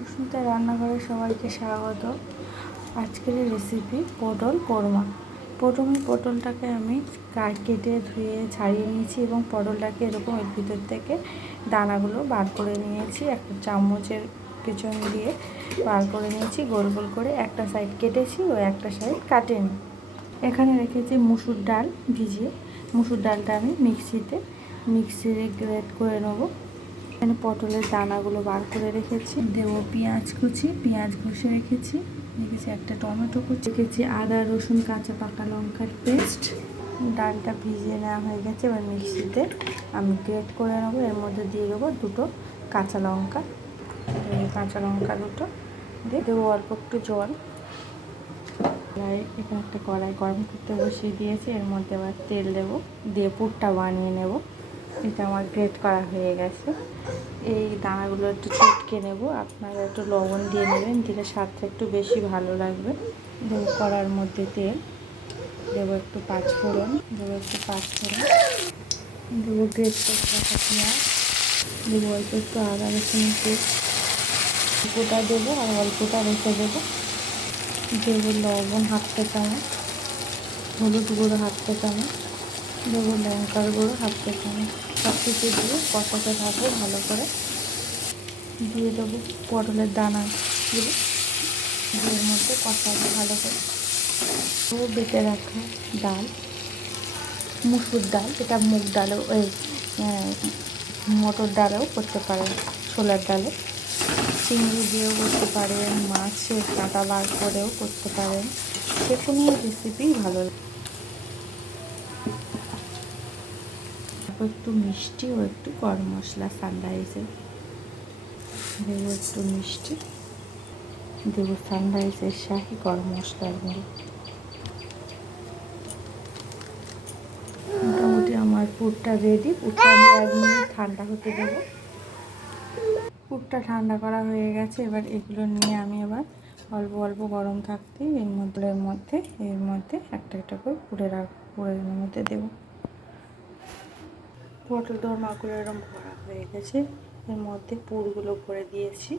সুস্মিতা রান্নাঘরে সবাইকে স্বাগত। আজকের রেসিপি পটল কোরমা। প্রথমে পটলটাকে আমি কেটে ধুয়ে ছাড়িয়ে নিয়েছি এবং পটলটাকে এরকম এর ভিতর থেকে দানাগুলো বার করে নিয়েছি। একটা চামচের পেছন দিয়ে বার করে নিয়েছি, গোল গোল করে একটা সাইড কেটেছি ও একটা সাইড কাটেনি। এখানে রেখেছি মুসুর ডাল ভিজিয়ে। মুসুর ডালটা আমি মিক্সিতে গ্রেট করে নেবো। এখানে পটলের দানাগুলো বার করে রেখেছি। দেবো পেঁয়াজ কুচি, পেঁয়াজ ঘষে রেখেছি একটা টমেটো কুচি রেখেছি, আদা রসুন কাঁচা পাকা লঙ্কার পেস্ট। ডালটা ভিজিয়ে নেওয়া হয়ে গেছে, এবার মিক্সিতে আমি গ্রেট করে নেবো। এর মধ্যে দিয়ে দেবো দুটো কাঁচা লঙ্কা, দুটো দিয়ে দেবো অল্প একটু জল। এখানে একটা কড়াই গরম করতে বসিয়ে দিয়েছি, এর মধ্যে আবার তেল দেবো, দিয়ে পুরটা বানিয়ে নেব। এটা আমার গ্রেট করা হয়ে গেছে। এই দানাগুলো একটু চটকে নেব, আপনারা একটু লবণ দিয়ে নেবেন, দিলে স্বাদটা একটু বেশি ভালো লাগবে। দেবো কড়ার মধ্যে তেল, দেবো একটু পাঁচফোড়ন, দেবো গ্রেট করে রাখা পেঁয়াজ, দেবো অল্প একটু আদা রসুনের পেস্ট, গোটা দেবো আর অল্পটা রেখে দেবো। দেবো লবণ হাফ চা চামচ, হলুদ গুঁড়ো হাফ চা চামচ, দেবো লঙ্কার গুঁড়ো হাফ চা চামচ। সব কিছু দিয়ে কষাতে থাকবো ভালো করে। দিয়ে দেবো পটলের দানাগুলো, এর মধ্যে কষাবো ভালো করে। ও বেটে রাখা ডাল, মুসুর ডাল, এটা মুগ ডালও মটর ডালেও করতে পারেন, ছোলার ডালে, চিংড়ি দিয়েও করতে পারেন, মাছের কাঁটা বার করেও করতে পারেন, যে কোনো রেসিপি ভালো লাগে। একটু মিষ্টি ও একটু গরম মশলা সানরাইজের দেবো, একটু মিষ্টি দেবো, সানরাইজের শাহি গরম মশলার গুঁড়ো। মোটামুটি আমার পুরটা রেডি। পুরটা আমি 1 মিনিট ঠান্ডা হতে দেবো। পুরটা ঠান্ডা করা হয়ে গেছে। এবার এগুলো নিয়ে আমি এবার অল্প অল্প গরম থাকতেই এর মধ্যে একটা একটা করে পুরের মধ্যে দেবো। পটল দোরমাগুলো এরকম ভরা হয়ে গেছে, এর মধ্যে পুরগুলো ভরে দিয়েছি।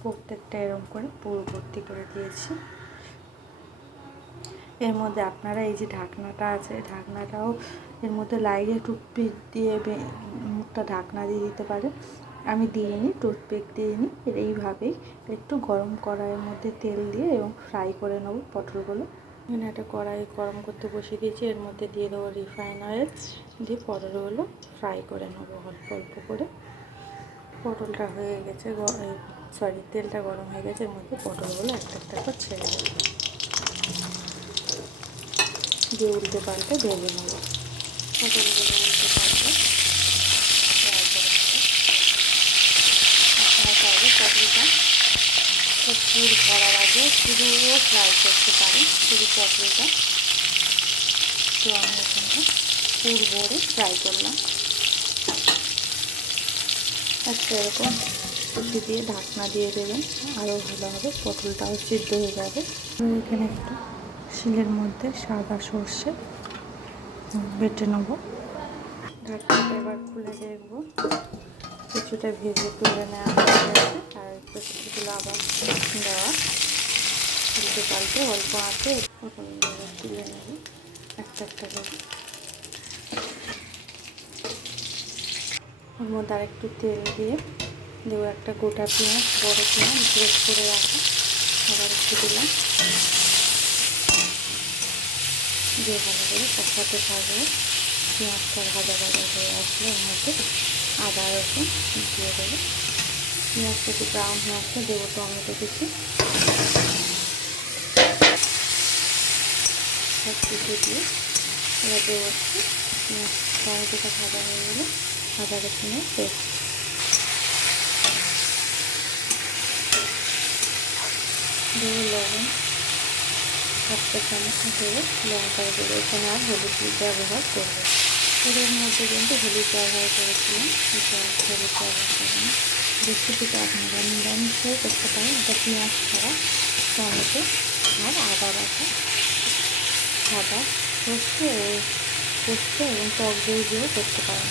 প্রত্যেকটা এরকম করে পুর ভর্তি করে দিয়েছি। এর মধ্যে আপনারা এই যে ঢাকনাটা আছে, ঢাকনাটাও এর মধ্যে লাগিয়ে টুথপিক দিয়ে মুখটা ঢাকনা দিয়ে দিতে পারে। আমি দিইনি, টুথপিক দিইনি। এইভাবেই একটু গরম কড়াইয়ের মধ্যে তেল দিয়ে এবং ফ্রাই করে নেবো পটলগুলো। এখানে একটা কড়াই গরম করতে বসিয়ে দিয়েছি, এর মধ্যে দিয়ে দেবো রিফাইন অয়েল, দিয়ে পটলগুলো ফ্রাই করে নেবো অল্প অল্প করে। পটলটা হয়ে গেছে, তেলটা গরম হয়ে গেছে, এর মধ্যে পটলগুলো একটা একটা করে ছেড়ে দেবো, দিয়ে উল্টে পাল্টে ভেজে নেবো। পটলগুলো উল্টে পাল্টে ফ্রাই করে নেবো। আপনারা চাইলে পটলটা পুর ভরার আগে পুরো ফ্রাই করতে পারেন, পুরো পটলটা। তো আমি এখানে পুর ভরে ফ্রাই করলাম। একটা এরকম কুচি দিয়ে ঢাকনা দিয়ে দেবেন, আরও ভালো হবে, পটলটাও সিদ্ধ হয়ে যাবে। এখানে একটু শিলের মধ্যে সাদা সর্ষে বেটে নেব। ঢাকনাটা এবার খুলে দেখবো, কিছুটা ভেজে তুলে নেওয়া হয়ে গেছে। আর একটু কিছুগুলো আবার দেওয়া, উল্টে পাল্টে অল্প আঁচে পটলগুলো তুলে নেব একটা একটা করে। ওর মধ্যে আর একটু তেল দিয়ে দেবো একটা গোটা পেঁয়াজ, বড় পেঁয়াজ গ্রেট করে রাখা, আবার একটু দিলাম, দিয়ে ভালো করে কষাতে থাকবো। পেঁয়াজটা ভাজা ভাজা হয়ে আসলে ওর মধ্যে আদা রসুন দিয়ে দেবো। পেঁয়াজটা একটু ব্রাউন হয়ে আসলে দেবো টমেটো কুচি, সব কিছু দিয়ে এবার দেবো পেঁয়াজ, টমেটোটা ভাজা হয়ে গেলে আদা রসুনের পেস্ট, দেবো লবণ, একটা চামচ দেবো লঙ্কার গুঁড়ো। এখানে আর হলুদ ব্যবহার করবো, এর মধ্যে কিন্তু হলুদ ব্যবহার করেছিলাম, হলুদ ব্যবহার করিনি। রেসিপিটা আপনারা নিরামিষও করতে পারেন, এটা পেঁয়াজ ছাড়া টমেটো আর আদা বাটা, সাদা সর্ষে ও পোস্ত এবং টক দই দিয়েও করতে পারেন,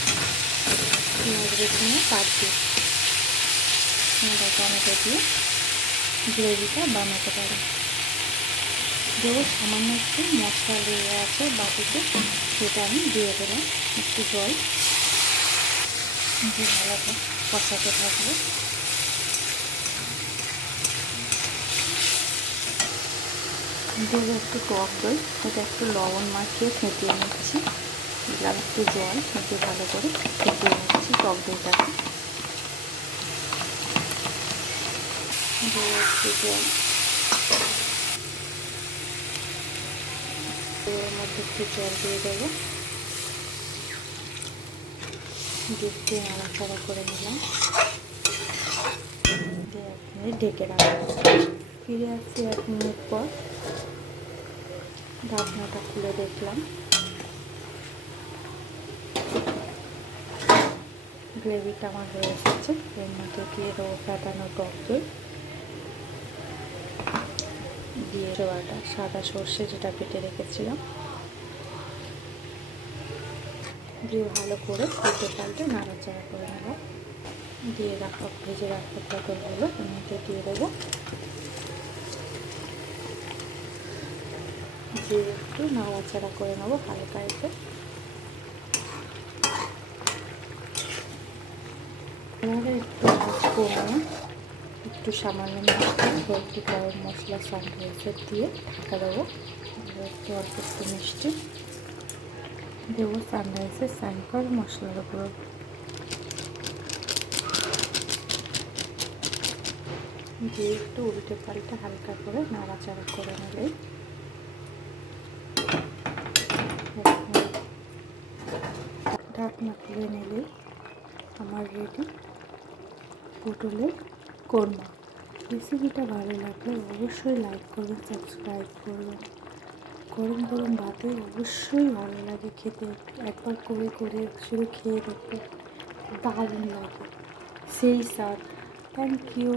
পেঁয়াজ রসুনও বাদ দিয়ে। রসুন বা টমেটো দিয়ে গ্রেভিটা বানাতে পারি। দেবো সামান্য একটু মশলা লেগে আছে বাটিতে, সেটা আমি দিয়ে দিলাম একটু জল দিয়ে ভালো করে কষাতে থাকবো। দেবো একটু টক দই, এটা একটু লবণ মাখিয়ে ফেটিয়ে নিচ্ছি, দিলাম একটু জল, ফেটে ভালো করে ফেটিয়ে নিচ্ছি টক দইটাকে। দেবো একটু জল, এর মধ্যে একটু জল দিয়ে দেবো, দিয়ে নাড়াচাড়া করে নিলাম, দিয়ে 1 মিনিট ঢেকে রাখবো। ফিরে আসছি 1 মিনিট পর, ঢাকনাটা খুলে দেখলাম গ্রেভিটা আমার হয়ে এসেছে। এর মধ্যে দিয়ে দেবো ফেটানো টক দই, দিয়ে বাটা সাদা সর্ষে যেটা বেটে রেখেছিলাম, দিয়ে ভালো করে উল্টে পাল্টে নাড়াচাড়া করে নেব। দিয়ে রাখা ভেজে রাখা পটলগুলো এর মধ্যে দিয়ে দেবো, দিয়ে একটু নাড়াচাড়া করে নেবো হালকা একটু। এবারে একটু আঁচ কমিয়ে একটু সামান্য মিষ্টি, একটু গরম মশলা সানরাইজার দিয়ে ঢাকা দেবো। একটু অল্প একটু মিষ্টি দেবো সানরাইজার সানফ্লাওয়ার মশলার উপর, দিয়ে একটু উল্টে পাল্টে হালকা করে নাড়াচাড়া করে নিলেই ঢাকনা খুলে নিলেই আমার রেডি পটলের কোরমা। রেসিপিটা ভালো লাগলে অবশ্যই লাইক করবেন, সাবস্ক্রাইব করবেন। গরম গরম ভাতে অবশ্যই ভালো লাগে খেতে, একবার করে করে শুধু খেয়ে দেখতে দারুণ লাগে, সেই স্বাদ। Thank you.